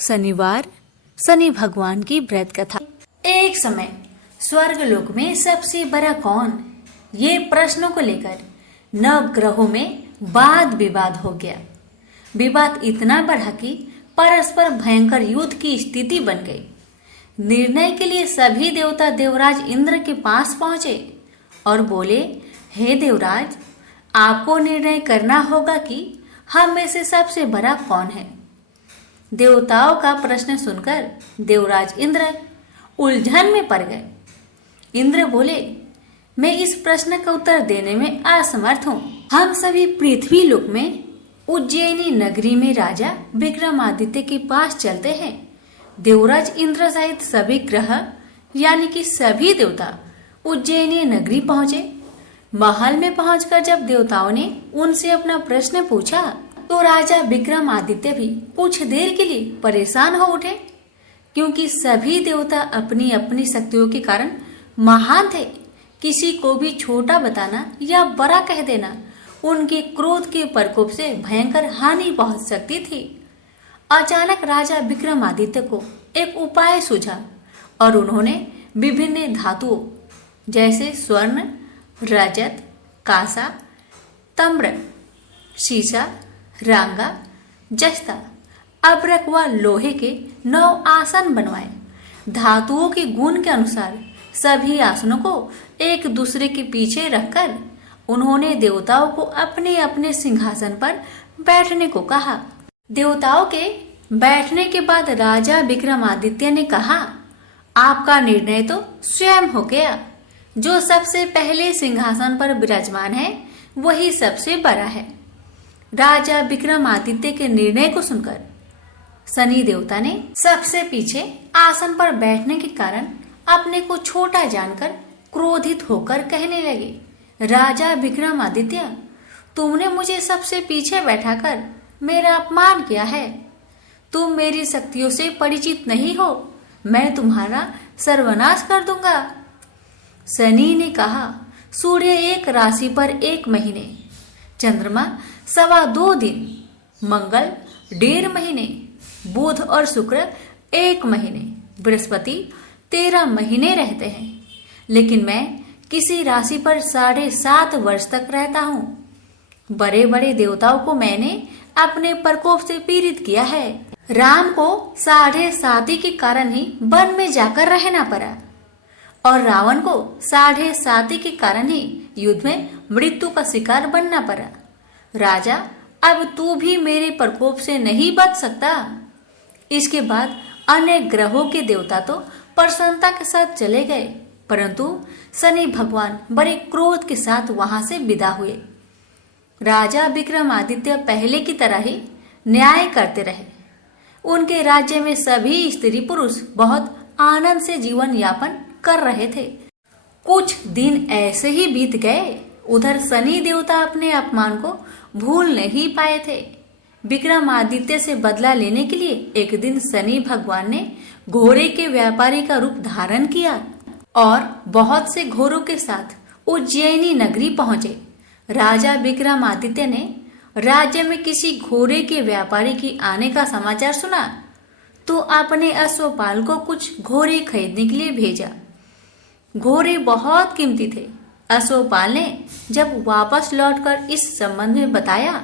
शनिवार शनि भगवान की व्रत कथा। एक समय स्वर्गलोक में सबसे बड़ा कौन, ये प्रश्नों को लेकर नवग्रहों में वाद विवाद हो गया। विवाद इतना बढ़ा कि परस्पर भयंकर युद्ध की स्थिति बन गई। निर्णय के लिए सभी देवता देवराज इंद्र के पास पहुंचे और बोले, हे देवराज, आपको निर्णय करना होगा कि हम में से सबसे बड़ा कौन है। देवताओं का प्रश्न सुनकर देवराज इंद्र उलझन में पड़ गए। इंद्र बोले, मैं इस प्रश्न का उत्तर देने में असमर्थ हूँ। हम सभी पृथ्वी लोक में उज्जैनी नगरी में राजा विक्रमादित्य के पास चलते हैं। देवराज इंद्र सहित सभी ग्रह यानी कि सभी देवता उज्जैनी नगरी पहुंचे। महल में पहुंचकर जब देवताओं ने उनसे अपना प्रश्न पूछा तो राजा विक्रमादित्य भी कुछ देर के लिए परेशान हो उठे, क्योंकि सभी देवता अपनी अपनी शक्तियों के कारण महान थे। किसी को भी छोटा बताना या बड़ा कह देना उनके क्रोध के प्रकोप से भयंकर हानि पहुंच सकती थी। अचानक राजा विक्रमादित्य को एक उपाय सूझा और उन्होंने विभिन्न धातुओं जैसे स्वर्ण, रजत, कांसा, ताम्र, शीशा, रांगा, जस्ता, अब्रक व लोहे के 9 आसन बनवाए। धातुओं के गुण के अनुसार सभी आसनों को एक दूसरे के पीछे रखकर उन्होंने देवताओं को अपने अपने सिंहासन पर बैठने को कहा। देवताओं के बैठने के बाद राजा विक्रमादित्य ने कहा, आपका निर्णय तो स्वयं हो गया। जो सबसे पहले सिंहासन पर विराजमान है वही सबसे बड़ा है। राजा विक्रमादित्य के निर्णय को सुनकर शनि देवता ने सबसे पीछे आसन पर बैठने के कारण अपने को छोटा जानकर क्रोधित होकर कहने लगे, राजा विक्रमादित्य, तुमने मुझे सबसे पीछे बैठाकर मेरा अपमान किया है। तुम मेरी शक्तियों से परिचित नहीं हो। मैं तुम्हारा सर्वनाश कर दूंगा। शनि ने कहा, सूर्य एक राशि पर 1 महीने, चंद्रमा 2.25 दिन, मंगल 1.5 महीने, बुध और शुक्र 1 महीने, बृहस्पति 13 महीने रहते हैं। लेकिन मैं किसी राशि पर 7.5 वर्ष तक रहता हूँ। बड़े बड़े देवताओं को मैंने अपने प्रकोप से पीड़ित किया है। राम को 7.5 के कारण ही वन में जाकर रहना पड़ा और रावण को 7.5 के कारण ही युद्ध में मृत्यु का शिकार बनना पड़ा। राजा, अब तू भी मेरे प्रकोप से नहीं बच सकता। इसके बाद अन्य ग्रहों के देवता तो प्रसन्नता के साथ चले गए, परंतु शनि भगवान बड़े क्रोध के साथ वहां से विदा हुए। राजा विक्रमादित्य पहले की तरह ही न्याय करते रहे। उनके राज्य में सभी स्त्री पुरुष बहुत आनंद से जीवन यापन कर रहे थे। कुछ दिन ऐसे ही बीत गए। उधर शनि देवता अपने अपमान को भूल नहीं पाए थे। विक्रमादित्य से बदला लेने के लिए एक दिन शनि भगवान ने घोड़े के व्यापारी का रूप धारण किया और बहुत से घोड़ों के साथ उज्जैनी नगरी पहुंचे। राजा विक्रमादित्य ने राज्य में किसी घोड़े के व्यापारी की आने का समाचार सुना तो अपने अश्वपाल को कुछ घोड़े खरीदने के लिए भेजा। घोड़े बहुत कीमती थे। अश्वपाल ने जब वापस लौटकर इस संबंध में बताया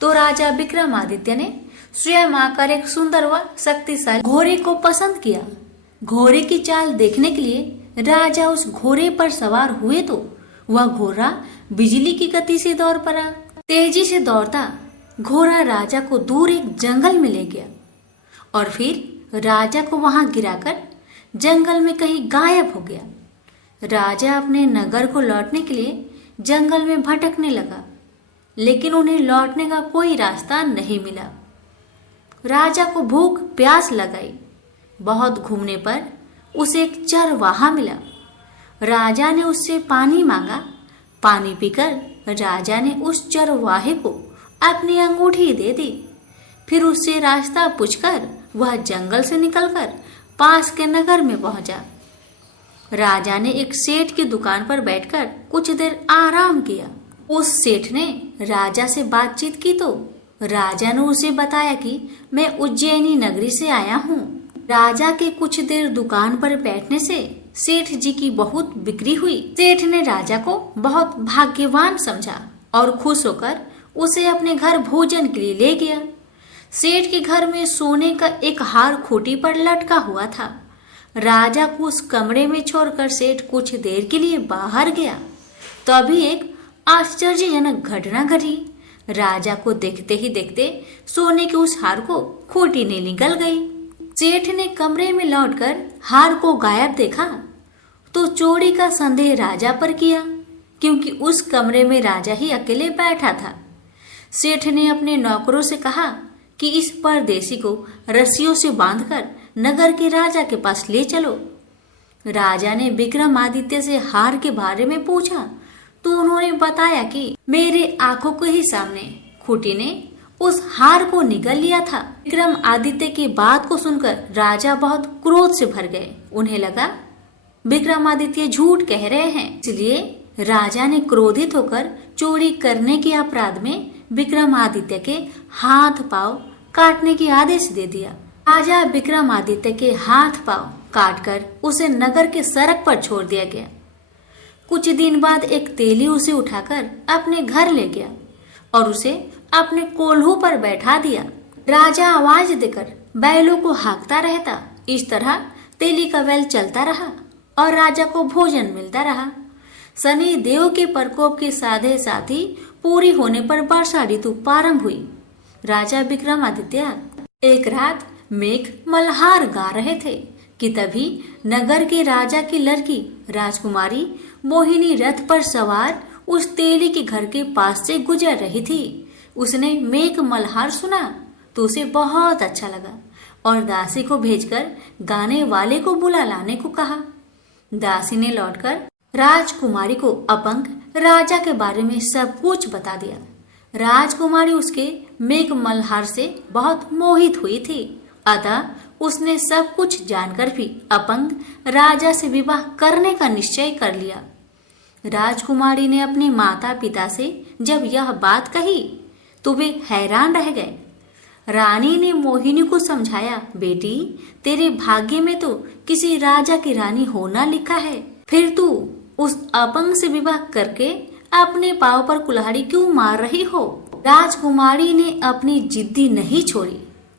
तो राजा विक्रमादित्य ने स्वयं आकर एक सुंदर व शक्तिशाली घोड़े को पसंद किया। घोड़े की चाल देखने के लिए राजा उस घोड़े पर सवार हुए तो वह घोड़ा बिजली की गति से दौड़ पड़ा। तेजी से दौड़ता घोड़ा राजा को दूर एक जंगल में ले गया और फिर राजा को वहां गिराकर जंगल में कहीं गायब हो गया। राजा अपने नगर को लौटने के लिए जंगल में भटकने लगा, लेकिन उन्हें लौटने का कोई रास्ता नहीं मिला। राजा को भूख प्यास लगाई। बहुत घूमने पर उसे एक चरवाहा मिला। राजा ने उससे पानी मांगा। पानी पीकर राजा ने उस चरवाहे को अपनी अंगूठी दे दी। फिर उससे रास्ता पूछकर वह जंगल से निकलकर पास के नगर में पहुंचा। राजा ने एक सेठ की दुकान पर बैठकर कुछ देर आराम किया। उस सेठ ने राजा से बातचीत की तो राजा ने उसे बताया कि मैं उज्जैनी नगरी से आया हूँ। राजा के कुछ देर दुकान पर बैठने से सेठ जी की बहुत बिक्री हुई। सेठ ने राजा को बहुत भाग्यवान समझा और खुश होकर उसे अपने घर भोजन के लिए ले गया। सेठ के घर में सोने का एक हार खूंटी पर लटका हुआ था। राजा को उस कमरे में छोड़कर सेठ कुछ देर के लिए बाहर गया। तभी एक आश्चर्यजनक घटना घटी। राजा को देखते ही देखते सोने के उस हार को खूंटी ने निगल गई। सेठ ने कमरे में लौटकर हार को गायब देखा तो चोरी का संदेह राजा पर किया, क्योंकि उस कमरे में राजा ही अकेले बैठा था। सेठ ने अपने नौकरों से कहा कि इस परदेसी को रस्सियों से बांधकर नगर के राजा के पास ले चलो। राजा ने विक्रमादित्य से हार के बारे में पूछा तो उन्होंने बताया कि मेरे आंखों के ही सामने खूंटी ने उस हार को निगल लिया था। विक्रमादित्य की बात को सुनकर राजा बहुत क्रोध से भर गए। उन्हें लगा विक्रमादित्य झूठ कह रहे हैं, इसलिए राजा ने क्रोधित होकर चोरी करने के अपराध में विक्रमादित्य के हाथ पांव काटने की आदेश दे दिया। राजा विक्रमादित्य के हाथ पांव काटकर उसे नगर के सड़क पर छोड़ दिया गया। कुछ दिन बाद एक तेली उसे उठाकर अपने घर ले गया और उसे अपने कोल्हू पर बैठा दिया। राजा आवाज देकर बैलों को हाँकता रहता। इस तरह तेली का बैल चलता रहा और राजा को भोजन मिलता रहा। शनि देव के प्रकोप के साधे साथी पूरी होने पर वर्षा ऋतु प्रारंभ हुई। राजा विक्रमादित्य एक रात मेघ मल्हार गा रहे थे कि तभी नगर के राजा की लड़की राजकुमारी मोहिनी रथ पर सवार उस तेली के घर के पास से गुजर रही थी। उसने मेघ मल्हार सुना तो उसे बहुत अच्छा लगा और दासी को भेजकर गाने वाले को बुला लाने को कहा। दासी ने लौटकर राजकुमारी को अपंग राजा के बारे में सब कुछ बता दिया। राजकुमारी उसके मेघ मल्हार से बहुत मोहित हुई थी, अतः उसने सब कुछ जानकर भी अपंग राजा से विवाह करने का निश्चय कर लिया। राजकुमारी ने अपने माता पिता से जब यह बात कही तो वे हैरान रह गए। रानी ने मोहिनी को समझाया, बेटी तेरे भाग्य में तो किसी राजा की रानी होना लिखा है, फिर तू उस अपंग से विवाह करके अपने पांव पर कुल्हाड़ी क्यों मार रही हो। राजकुमारी ने अपनी जिद्दी नहीं छोड़ी।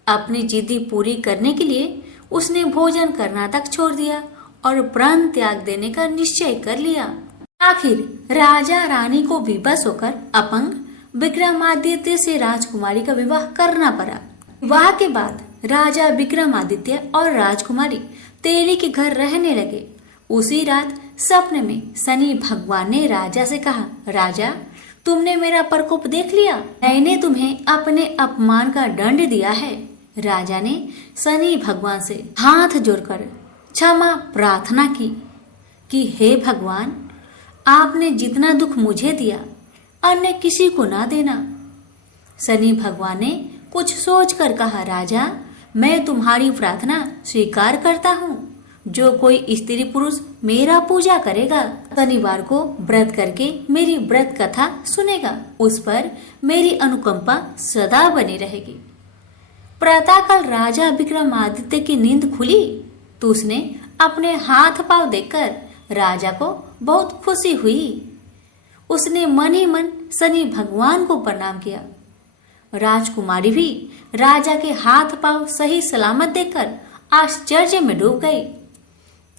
अपनी जिद्दी पूरी करने के लिए उसने भोजन करना तक छोड़ दिया और प्राण त्याग देने का निश्चय कर लिया। आखिर राजा रानी को विवश होकर अपंग विक्रमादित्य से राजकुमारी का विवाह करना पड़ा। विवाह के बाद राजा विक्रमादित्य और राजकुमारी तेली के घर रहने लगे। उसी रात सपने में शनि भगवान ने राजा से कहा, राजा तुमने मेरा प्रकोप देख लिया, मैंने तुम्हें अपने अपमान का दंड दिया है। राजा ने शनि भगवान से हाथ जोड़कर क्षमा प्रार्थना की कि हे भगवान, आपने जितना दुख मुझे दिया अन्य किसी को ना देना। शनि भगवान ने कुछ सोचकर कहा, राजा मैं तुम्हारी प्रार्थना स्वीकार करता हूँ। जो कोई स्त्री पुरुष मेरा पूजा करेगा, शनिवार को व्रत करके मेरी व्रत कथा सुनेगा, उस पर मेरी अनुकंपा सदा बनी रहेगी। प्रातःकाल राजा विक्रमादित्य की नींद खुली तो उसने अपने हाथ पांव देखकर राजा को बहुत खुशी हुई। उसने मन ही मन शनि भगवान को प्रणाम किया। राजकुमारी भी राजा के हाथ पांव सही सलामत देखकर आश्चर्य में डूब गई।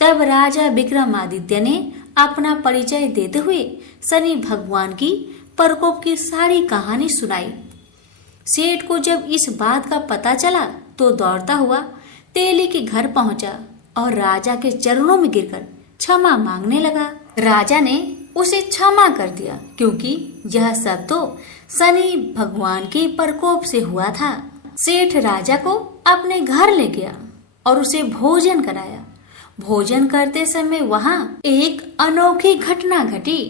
तब राजा विक्रमादित्य ने अपना परिचय देते हुए शनि भगवान की प्रकोप की सारी कहानी सुनाई। सेठ को जब इस बात का पता चला तो दौड़ता हुआ तेली के घर पहुंचा और राजा के चरणों में गिरकर क्षमा मांगने लगा। राजा ने उसे क्षमा कर दिया, क्योंकि यह सब तो शनि भगवान के प्रकोप से हुआ था। सेठ राजा को अपने घर ले गया और उसे भोजन कराया। भोजन करते समय वहां एक अनोखी घटना घटी।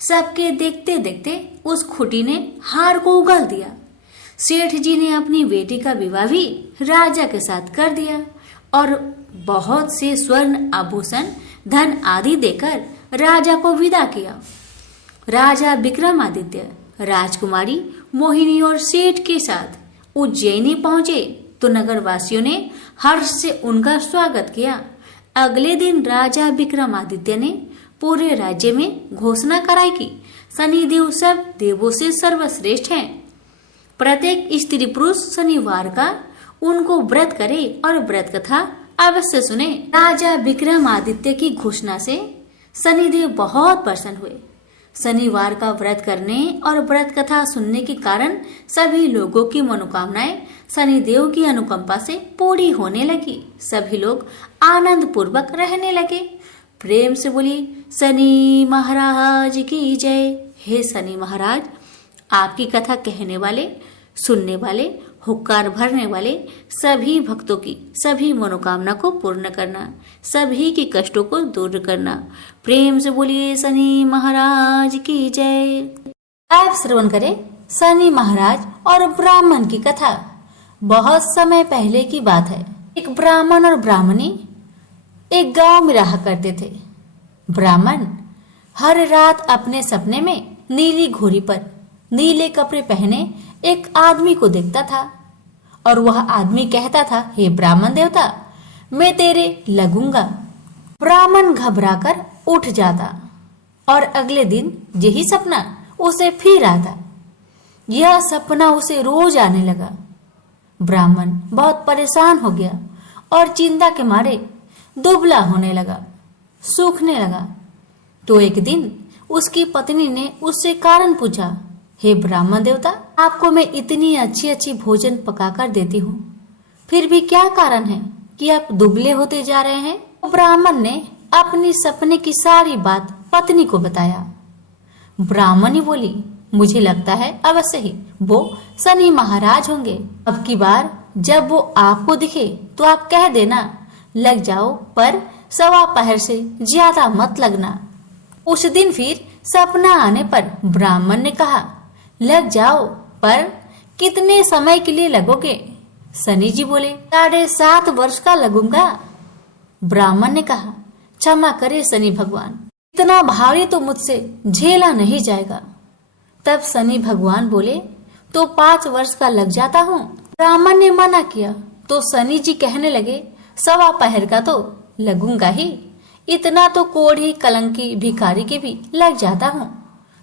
सबके देखते देखते उस खूंटी ने हार को उगल दिया। सेठ जी ने अपनी बेटी का विवाह भी राजा के साथ कर दिया और बहुत से स्वर्ण आभूषण धन आदि देकर राजा को विदा किया। राजा विक्रमादित्य, राजकुमारी मोहिनी और सेठ के साथ उज्जैनी पहुंचे तो नगरवासियों ने हर्ष से उनका स्वागत किया। अगले दिन राजा विक्रमादित्य ने पूरे राज्य में घोषणा कराई कि शनिदेव सब देवों से सर्वश्रेष्ठ हैं। प्रत्येक स्त्री पुरुष शनिवार का उनको व्रत करे और व्रत कथा अवश्य सुने। राजा विक्रमादित्य की घोषणा से शनिदेव बहुत प्रसन्न हुए। शनिवार का व्रत करने और व्रत कथा सुनने के कारण सभी लोगों की मनोकामनाएं शनिदेव की अनुकंपा से पूरी होने लगी। सभी लोग आनंद पूर्वक रहने लगे। प्रेम से बोली शनि महाराज की जय। हे शनि महाराज, आपकी कथा कहने वाले, सुनने वाले, हुक्कार भरने वाले सभी भक्तों की सभी मनोकामना को पूर्ण करना, सभी के कष्टों को दूर करना। प्रेम से बोलिए शनि महाराज की जय। आप श्रवण करें शनि महाराज और ब्राह्मण की कथा। बहुत समय पहले की बात है। एक ब्राह्मण और ब्राह्मणी एक गांव में रहा करते थे। ब्राह्मण हर रात अपने सपने में नीली घोड़ी पर नीले कपड़े पहने एक आदमी को देखता था और वह आदमी कहता था, हे ब्राह्मण देवता, मैं तेरे लगूंगा। ब्राह्मण घबराकर उठ जाता और अगले दिन यही सपना उसे फिर आता। यह सपना उसे रोज आने लगा। ब्राह्मण बहुत परेशान हो गया और चिंता के मारे दुबला होने लगा, सूखने लगा। तो एक दिन उसकी पत्नी ने उससे कारण पूछा, हे ब्राह्मण देवता, आपको मैं इतनी अच्छी अच्छी भोजन पकाकर देती हूँ, फिर भी क्या कारण है कि आप दुबले होते जा रहे हैं? तो ब्राह्मण ने अपनी सपने की सारी बात पत्नी को बताया। ब्राह्मणी बोली, मुझे लगता है अवश्य ही वो शनि महाराज होंगे। अब की बार जब वो आपको दिखे तो आप कह देना, लग जाओ, पर 1:15 से ज्यादा मत लगना। उस दिन फिर सपना आने पर ब्राह्मण ने कहा, लग जाओ, पर कितने समय के लिए लगोगे? शनि जी बोले, 7.5 वर्ष का लगूंगा। ब्राह्मण ने कहा, क्षमा करे शनि भगवान, इतना भारी तो मुझसे झेला नहीं जाएगा। तब शनि भगवान बोले, तो 5 वर्ष का लग जाता हूँ। ब्राह्मण ने मना किया तो शनि जी कहने लगे, 1:15 का तो लगूंगा ही, इतना तो कोढ़ी कलंकी भिखारी के भी लग जाता हूँ।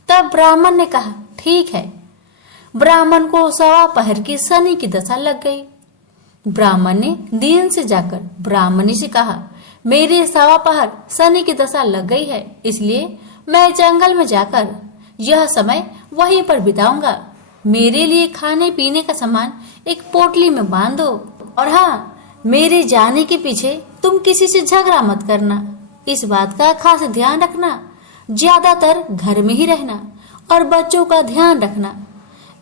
तब ब्राह्मण ने कहा, ठीक है। ब्राह्मण को 1:15 की शनि की दशा लग गई। ब्राह्मण ने दीन से जाकर ब्राह्मणी से कहा, मेरे 1:15 शनि की दशा लग गई है, इसलिए मैं जंगल में जाकर यह समय वहीं पर बिताऊंगा। मेरे लिए खाने पीने का सामान एक पोटली में बांध दो, और हाँ, मेरे जाने के पीछे तुम किसी से झगड़ा मत करना। इस बात का खास ध्यान रखना। ज्यादातर घर में ही रहना और बच्चों का ध्यान रखना।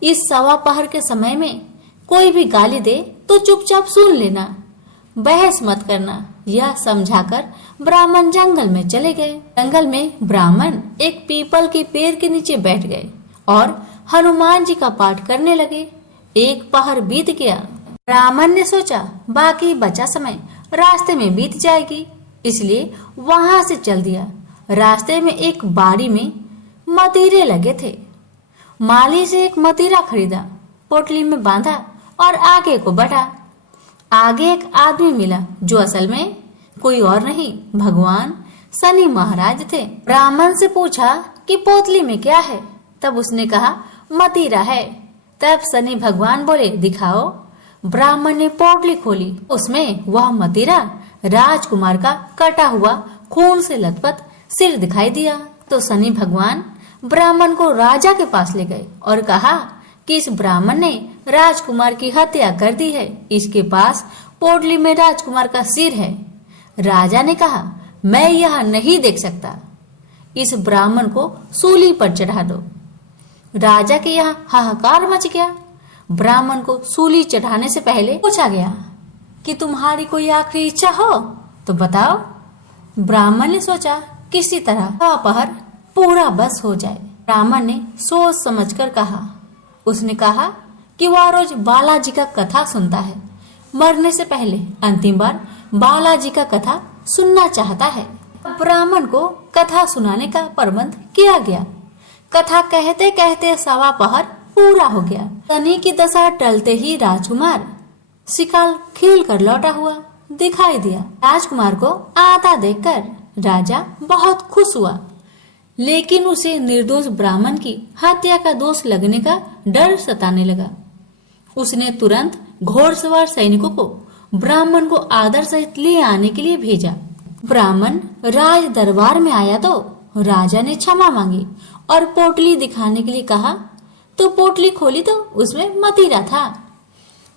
इस 1:15 के समय में कोई भी गाली दे तो चुपचाप सुन लेना, बहस मत करना। यह समझाकर ब्राह्मण जंगल में चले गए। जंगल में ब्राह्मण एक पीपल के पेड़ के नीचे बैठ गए और हनुमान जी का पाठ करने लगे। 1 पहर बीत गया। ब्राह्मण ने सोचा बाकी बचा समय रास्ते में बीत जाएगी, इसलिए वहां से चल दिया। रास्ते में एक बाड़ी में मतीरे लगे थे। माली से एक मतीरा खरीदा, पोटली में बांधा और आगे को बढ़ा। आगे एक आदमी मिला जो असल में कोई और नहीं, भगवान शनि महाराज थे। ब्राह्मण से पूछा कि पोटली में क्या है? तब उसने कहा, मतीरा है। तब शनि भगवान बोले, दिखाओ। ब्राह्मण ने पोटली खोली। उसमें वह मतीरा राजकुमार का कटा हुआ खून से लथपथ सिर दिखाई दिया। तो शनि भगवान ब्राह्मण को राजा के पास ले गए और कहा कि इस ब्राह्मण ने राजकुमार की हत्या कर दी है। इसके पास पोटली में राजकुमार का सिर है। राजा ने कहा, मैं यह नहीं देख सकता, इस ब्राह्मण को सूली पर चढ़ा दो। राजा के यहाँ हाहाकार मच गया। ब्राह्मण को सूली चढ़ाने से पहले पूछा गया कि तुम्हारी कोई आखिरी इच्छा हो तो बताओ। ब्राह्मण ने सोचा किसी तरह 1:15 पूरा बस हो जाए। ब्राह्मण ने सोच समझकर कहा। उसने कहा कि वह रोज बालाजी का कथा सुनता है, मरने से पहले अंतिम बार बालाजी का कथा सुनना चाहता है। ब्राह्मण को कथा सुनाने का प्रबंध किया गया। कथा कहते कहते 1:15 पूरा हो गया। शनि की दशा टलते ही राजकुमार शिकार खेल कर लौटा हुआ दिखाई दिया। राजकुमार को आता देखकर राजा बहुत खुश हुआ, लेकिन उसे निर्दोष ब्राह्मण की हत्या का दोष लगने का डर सताने लगा। उसने तुरंत घोड़सवार सैनिकों को ब्राह्मण को आदर सहित ले आने के लिए भेजा। ब्राह्मण राज दरबार में आया तो राजा ने क्षमा मांगी और पोटली दिखाने के लिए कहा, तो पोटली खोली तो उसमें मदिरा था।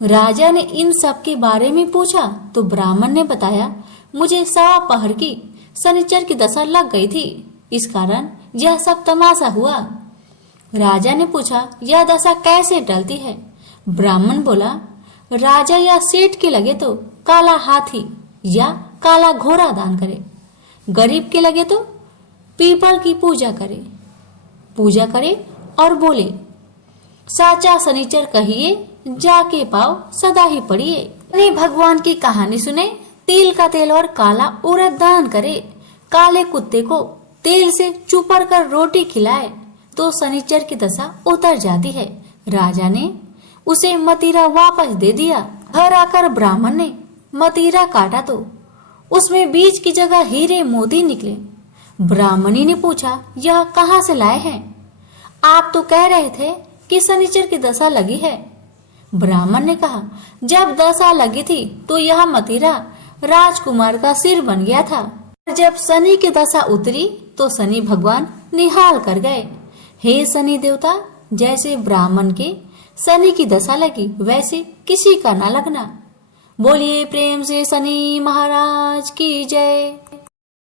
राजा ने इन सब के बारे में पूछा तो ब्राह्मण ने बताया, मुझे 1.25 पहर की शनिचर की दशा लग गई थी, इस कारण यह सब तमाशा हुआ। राजा ने पूछा, यह दशा कैसे टलती है? ब्राह्मण बोला, राजा या सेठ के लगे तो काला हाथी या काला घोड़ा दान करे, गरीब के लगे तो पीपल की पूजा करे और बोले, साचा शनिचर कहिए जाके पाओ सदा ही पढ़िए। शनि भगवान की कहानी सुने, तिल का तेल और काला उड़द दान करे, काले कुत्ते को तेल से चुपर कर रोटी खिलाए तो शनिचर की दशा उतर जाती है। राजा ने उसे मतीरा वापस दे दिया। घर आकर ब्राह्मण ने मतीरा काटा तो उसमें बीज की जगह हीरे मोती निकले। ब्राह्मणी ने पूछा, यह कहाँ से लाए हैं? आप तो कह रहे थे कि शनिचर की दशा लगी है। ब्राह्मण ने कहा, जब दशा लगी थी तो यह मतीरा राजकुमार का सिर बन गया था। जब शनि की दशा उतरी तो शनि भगवान निहाल कर गए। हे शनि देवता, जैसे ब्राह्मण के शनि की दशा लगी वैसे किसी का ना लगना। बोलिए प्रेम से शनि महाराज की जय।